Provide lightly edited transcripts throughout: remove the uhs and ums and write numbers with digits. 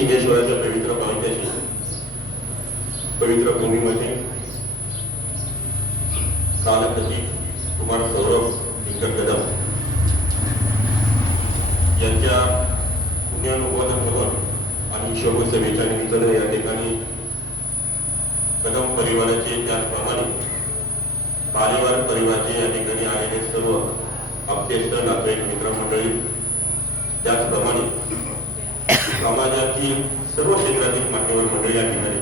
शिंगेश्वराच्या पवित्र पावित्र्याची पवित्र भूमीमध्ये कालप्रती कुमार सौरभ व्यंकट कदम यांच्या पुण्यानुवादन भवन आणि शोभोत्सवेच्या निमित्ताने या ठिकाणी कदम परिवाराचे त्याचप्रमाणे बालेवार परिवाराचे या ठिकाणी आलेले सर्व आप्तेष्ट नातेवाईक मित्रमंडळी त्याचप्रमाणे समाजातील सर्व क्षेत्रातील मान्यवर मंडळी या ठिकाणी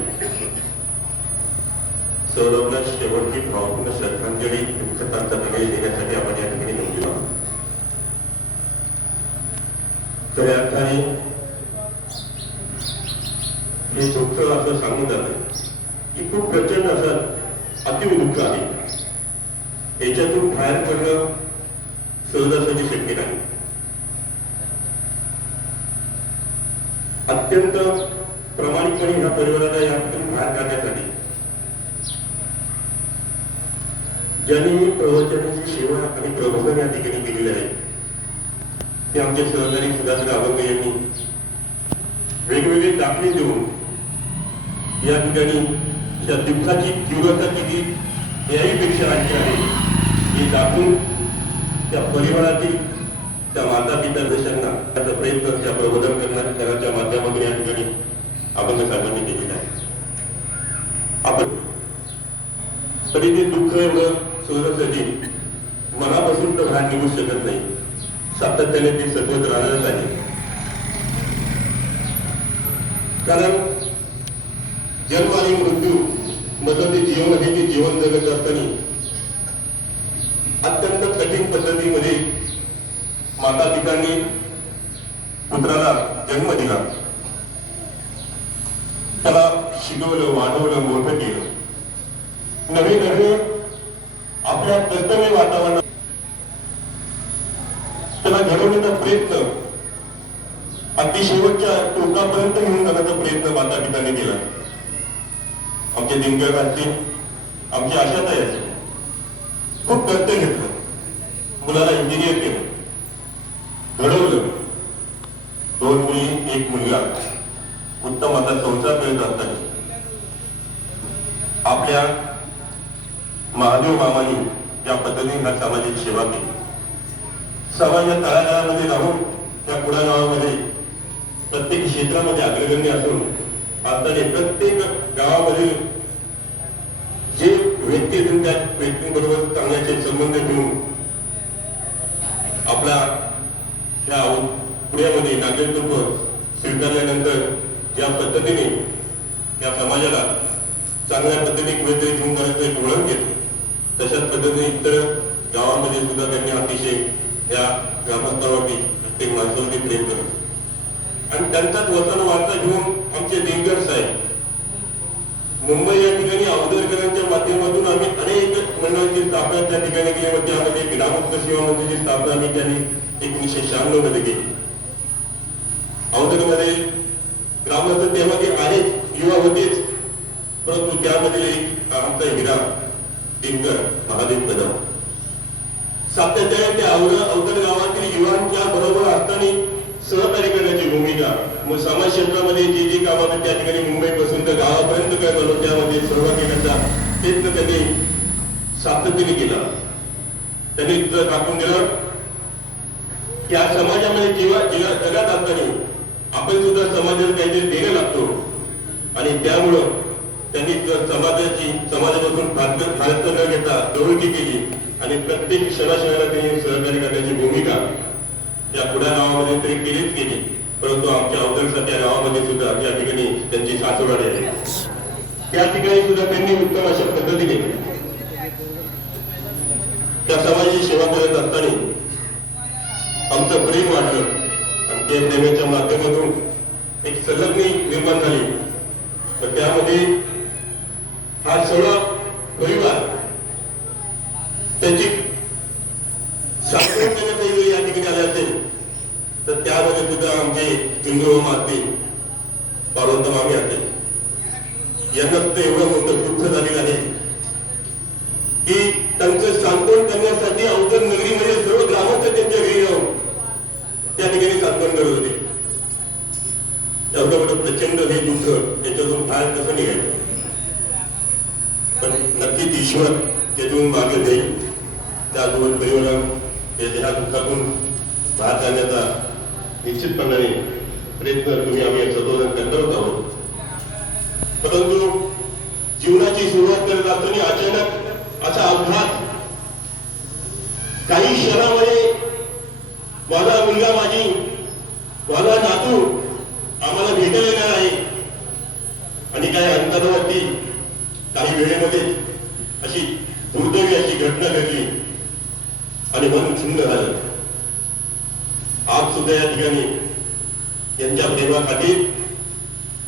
सौरभला शेवटची भावपूर्ण श्रद्धांजली दुःखतांतपणे देण्यासाठी आपण या ठिकाणी जमलेलो आहोत. खऱ्या अर्थाने हे दुःख असं सांगून जातं की खूप प्रचंड असं अतिव दुःख आहे. याच्यातून बाहेर पडणं सहजासहजी शक्य नाही. अत्यंत प्रामाणिकपणे ह्या परिवाराला या ठिकाणी बाहेर काढण्यासाठी ज्यांनी प्रवचनाची सेवा आणि प्रबोधन या ठिकाणी केलेले आहे ते आमचे सहकारी सुधाकर अभंग यांनी वेगवेगळे दाखले देऊन या ठिकाणी या दुःखाची तीव्रता किती याहीपेक्षा आणखी आहे हे दाखवून त्या परिवारातील त्या माता पिता देशांना त्याचा प्रयत्न त्या प्रबोधन करण्याच्या माध्यमातून या ठिकाणी अभंग साहेबांनी केलेला आहे. आपण तरी ते दुःख एवढं सहजासहजी मनापासून तर बाहेर निघू शकत नाही. सातत्याने ते सतत राहणारच आहे. कारण जन्म आणि मृत्यू मधलं ते जीवन आहे. ते जीवन जगत असताना अत्यंत कठीण पद्धतीमध्ये माता पितांनी पुत्राला जन्म दिला, त्याला शिकवलं, वाढवलं, मोठं केलं. नवे नवे आपल्या कर्तव्य वातावरणात त्याला घडवण्याचा प्रयत्न अगदी शेवटच्या टोकापर्यंत घेऊन जाण्याचा प्रयत्न माता पितांनी केला. आमचे दिनकर असतील, आमची आशाताई असतील, खूप कष्ट घेतलं. मुलाला इंजिनियर केलं, घडवलं. 2 मुली 1 मुलगा, उत्तम असा संसार करत असताना आपल्या महादेव मामांनी या पद्धतीने ह्या सामाजिक सेवा केली. समाजाच्या तळागाळामध्ये राहून त्या कुडागावामध्ये प्रत्येक क्षेत्रामध्ये अग्रगण्य असून आता प्रत्येक गावामध्ये जे व्यक्ती येतील त्या व्यक्तींबरोबर चांगल्याचे संबंध ठेवून आपला त्या पुण्यामध्ये नागरिकत्व स्वीकारल्यानंतर ज्या पद्धतीने या समाजाला चांगल्या पद्धतीने कुठेतरी घेऊन जाण्याचं एक वळण घेतलं, तशाच पद्धतीने इतर गावामध्ये सुद्धा त्यांनी अतिशय या ग्रामस्थावरती प्रत्येक माणसावरती प्रेम केलं. आणि त्यांचाच वचन वार्ता घेऊन आमचे दिनकर साहेब मुंबई या ठिकाणी अवधरकरांच्या माध्यमातून आम्ही अनेक मंडळांची स्थापना त्या ठिकाणी केली व त्यामध्ये ग्रामस्थ सेवा मंडळाची स्थापना आम्ही त्यांनी 1996 मध्ये केली. अवधरमध्ये ग्रामस्थ त्यामध्ये अनेक युवा होतेच, परंतु त्यामध्ये आमचा हिरा दिनकर महादेव कदम सातत्याने त्या अवधर गावातील युवांच्या बरोबर असताना सहकार्य करण्याची भूमिका. मग समाज क्षेत्रामध्ये जे जे काम त्या ठिकाणी मुंबईपासून तर गावापर्यंत काय झालं त्यामध्ये सहभाग घेण्याचा प्रयत्न त्यांनी सातत्याने केला. त्यांनी दाखवून दिलं की या समाजामध्ये जेव्हा जगात असताना आपण सुद्धा समाजाला काहीतरी देणं लागतो आणि त्यामुळं त्यांनी समाजापासून फारत न घेता जवळकी केली आणि प्रत्येक क्षणाक्षणाला त्यांनी सहकार्य करण्याची भूमिका या कुडा गावामध्ये तरी केलीच केली. परंतु आमच्या अवधरच्या त्या गावामध्ये सुद्धा त्या ठिकाणी त्यांची सासुरवाडी आहे, त्या ठिकाणी सुद्धा त्यांनी उत्तम अशा पद्धतीने त्या समाजाची सेवा करत असताना आमचं प्रेम वाढलं आणि त्या प्रेमाच्या माध्यमातून एक संलग्नी निर्माण झाली. तर त्यामध्ये हा सगळा परिवार त्याची साखर करण्याचा या ठिकाणी आले असेल तर त्यामध्ये सुद्धा आमचे हिंदू माते पार्वत मामी असते. यांना सुद्धा एवढं मोठं दुःख झालेलं आहे की त्यांचं सांत्वन करण्यासाठी अवघड नगरीमध्ये सर्व ग्रामस्थ त्यांच्या घरी जाऊन त्या ठिकाणी सांत्वन करत होते. एवढं प्रचंड हे दुःख त्याच्यातून बाहेर कसं निघायचं. पण नक्कीच ईश्वर त्यातून मागे जाईल. त्याचबरोबर परिवार या दुःखातून बाहेर जाण्याचा निश्चितपणाने प्रयत्न तुम्ही आम्ही सर्वजण करत आहोत. परंतु जीवनाची सुरुवात करत असताना अचानक असा अपघात, काही क्षणामध्ये माझा मुलगा, माझा नातू आम्हाला भेटायला येणार आहे. आणि काही अंतरावरती काही वेळेमध्ये अशी दुर्दैवी अशी घटना घडली आणि मन खिन्न झालं. आज सुद्धा या ठिकाणी यांच्या प्रेमासाठी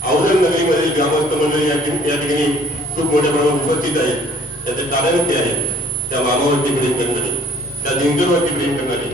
आवरण नगरीमध्ये ग्रामस्थ मंडळी या ठिकाणी खूप मोठ्या प्रमाणात उपस्थित आहेत. त्याचे कारण ते आहे त्या मामावरती प्रेम करणारे, त्या दिंगरवरती प्रेम करणारे.